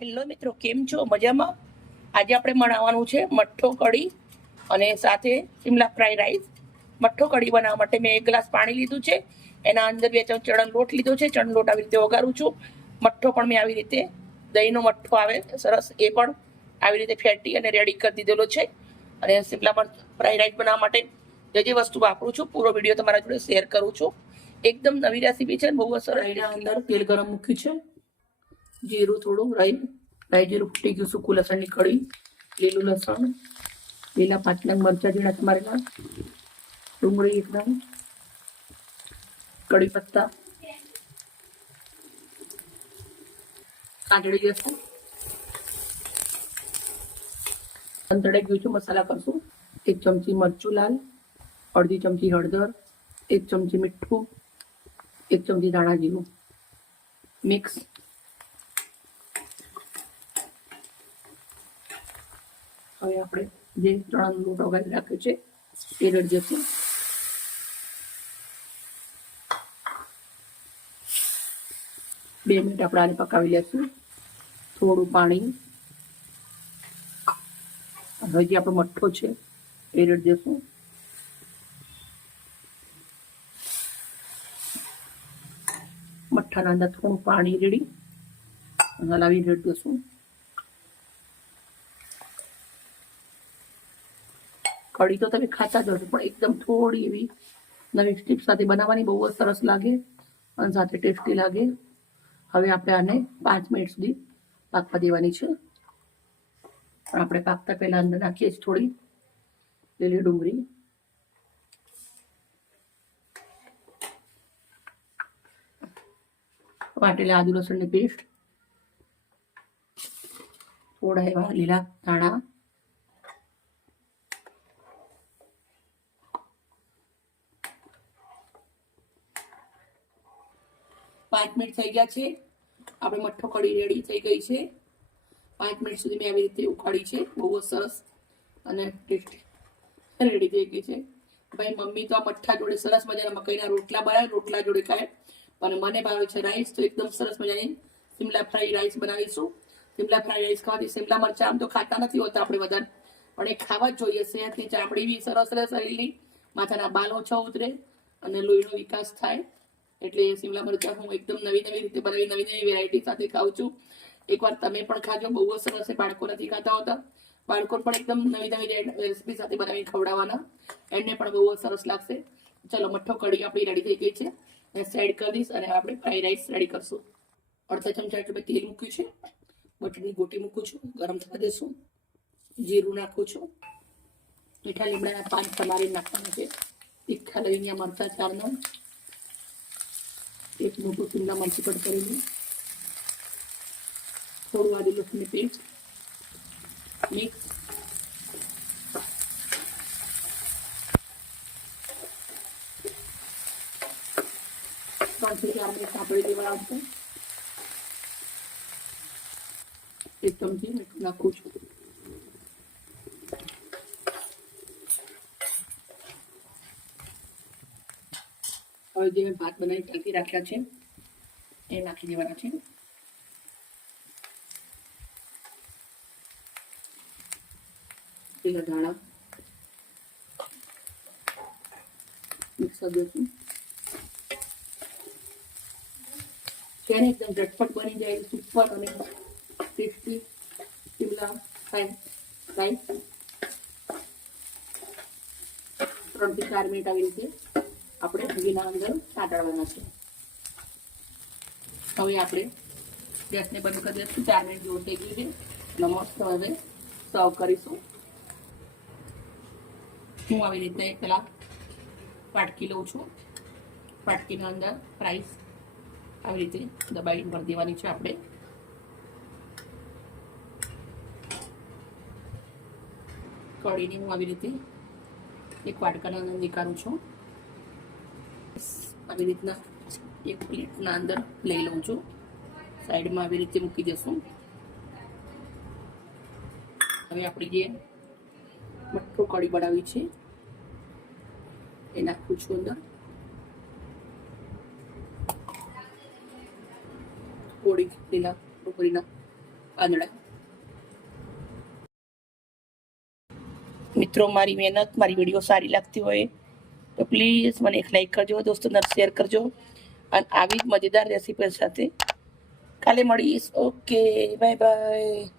Hello મિત્રો, કેમ છો? મજામાં? આજે આપણે બનાવવાનું છે મઠ્ઠો કઢી અને સાથે શિમલા ફ્રાઈ રાઈસ. મઠ્ઠો કઢી બનાવવા માટે મેં 1 ગ્લાસ પાણી લીધું છે. એના અંદર 2 ચમચી ચણા લોટ લીધો છે. ચણા લોટ આવી રીતે વઘારું છું. મઠ્ઠો પણ મેં આવી રીતે દહીંનો મઠ્ઠો આવે સરસ, એ પણ આવી રીતે ફેટી અને રેડી કરી દીધેલો છે. અને શિમલા ફ્રાઈ રાઈસ બનાવવા માટે જે વસ્તુ વાપરું છું પૂરો વિડીયો તમારા જોડે શેર કરું છું. એકદમ નવી રેસીપી છે, બહુ સરસ. એના અંદર તેલ ગરમ મૂક્યું છે, જીરું થોડું, રાઈ જીરું ફૂટી ગયું, સૂકું લસણની કળી, લીલું લસણ, લીલા 5 નંગ મરચા ઝીણા સમારેલા, ડુંગળી એકદમ, કડી પત્તા, કાજળી લસણ, સંતળાઈ ગયું છે. મસાલા કરશું. 1 ચમચી મરચું લાલ, અડધી ચમચી હળદર, 1 ચમચી મીઠું, 1 ચમચી ધાણા જીરું મિક્સ. હવે આપણે જે ચણાનો લોટ વઘારી રાખ્યો છે એ રેડી જશું. બે મિનિટ આપણે આને પકાવી લેશું. થોડું પાણી. હવે જે આપણો મઠ્ઠો છે એ રેડી જશું. મઠ્ઠાના અંદર થોડું પાણી રેડી હલાવી રેડી દઈશું. કઢી તો તમે ખાતા જ હશો, પણ એકદમ થોડી એવી નવી ટીપ સાથે બનાવવાની, બહુ જ સરસ લાગે અને સાથે ટેસ્ટી લાગે. હવે આપણે આને 5 મિનિટ સુધી પાકવા દેવાની છે. પણ આપણે પાકતા પહેલા અંદર નાખીએ છીએ થોડી લીલી ડુંગળી, વાટેલા આદુ લસણની પેસ્ટ, થોડા એવા લીલા ધાણા, પાંચ મિનિટ થઈ ગયા છે. આપણે મઠ્ઠો કઢી રેડી થઈ ગઈ છે. 5 મિનિટ સુધી મેં આવી રીતે ઉકાળી છે. બહુ જ સરસ અને ટેસ્ટી રેડી થઈ ગઈ છે. ભાઈ મમ્મી તો આ મઠ્ઠા જોડે સરસ મજાના મકાઈના રોટલા બનાવે, રોટલા જોડે ખાય. અને મને ભાવે છે રાઈસ, તો એકદમ સરસ મજાની શિમલા ફ્રાઈ રાઈસ બનાવીશું. શિમલા ફ્રાઈ રાઈસ ખાવાથી શિમલા મરચાં આમ તો ખાતા નથી હોતા આપણે બધા, પણ એ ખાવા જ જોઈએ. સેહતની ચામડી બી સરસ રહે શરીરની, માથાના બાલ ઓછા ઉતરે અને લોહીનો વિકાસ થાય. એટલે શિમલા મરચાં હું એકદમ નવી રીતે બનાવી, નવી વેરાયટી સાથે ખાઉં છું. એકવાર તમે પણ ખાજો, બહુ જ સરસ. બાળકો નથી ખાતા હોતા, બાળકો પણ એકદમ નવી રેસીપી સાથે બનાવી ખવડાવવાના, એમને પણ બહુ જ સરસ લાગશે. ચલો, મઠ્ઠો કઢી આપણી રેડી થઈ ગઈ છે. સાઈડ કરી દઈશ અને આપણે ફ્રાઈ રાઈસ રેડી કરશું. અડધા ચમચા એટલે તેલ મૂક્યું છે. બટરની ગોટી મૂકું છું, ગરમ થવા દેશું. જીરું નાખું છું. મીઠા લીમડાના પાન સમારી નાખવાના છે. તીખા લવિંગના મરચાં 4 નંગ, 1 મોટું શિમલા મરચું કટ કરીને, થોડું આદુ લસણની પેસ્ટ મિક્સ. 3 થી 4 મિનિટ સાંતળી દેવા આવશે. 1 ચમચી મીઠું નાખું છું. હવે જે મેં ભાત બનાવી ઢાંકી રાખ્યા છે એ નાખી દેવાના છે. લીલા ધાણા મિક્સ કરી દઈશું. છે ને એકદમ ઝટપટ બની જાય, સુપર અને ટેસ્ટી શિમલા ફ્રાઈ રાઈસ. 3 થી 4 મિનિટ આવી રીતે આપણે ઘીના અંદર સાંતળવાના છે. હવે આપણે ગેસને બંધ કરી દઈશું. 4 મિનિટ જેવું થઈ ગયું છે. મસ્ત હવે સર્વ કરીશું. હું આવી રીતે પેલા વાટકી લઉં છું. વાટકીના અંદર રાઈસ આવી રીતે દબાઈને ભરી દેવાની છે આપણે. કઢીને હું આવી રીતે એક વાટકાના અંદર નીકાળું છું. આવી રીતના એક પ્લેટના અંદર લઈ લઉં છું. સાઈડમાં આવી રીતે મૂકી દઈશું. હવે આપણી જે મઠ્ઠો કઢી બનાવી છે એ નાખું છું અંદર. થોડીક લીલા ડુંગળીના આંધળા. મિત્રો, મારી મહેનત, મારી વિડીયો સારી લાગતી હોય તો પ્લીઝ મને એક લાઈક કરજો, દોસ્તોને શેર કરજો. અને આવી જ મજેદાર રેસીપી સાથે કાલે મળીશ. Okay, bye bye.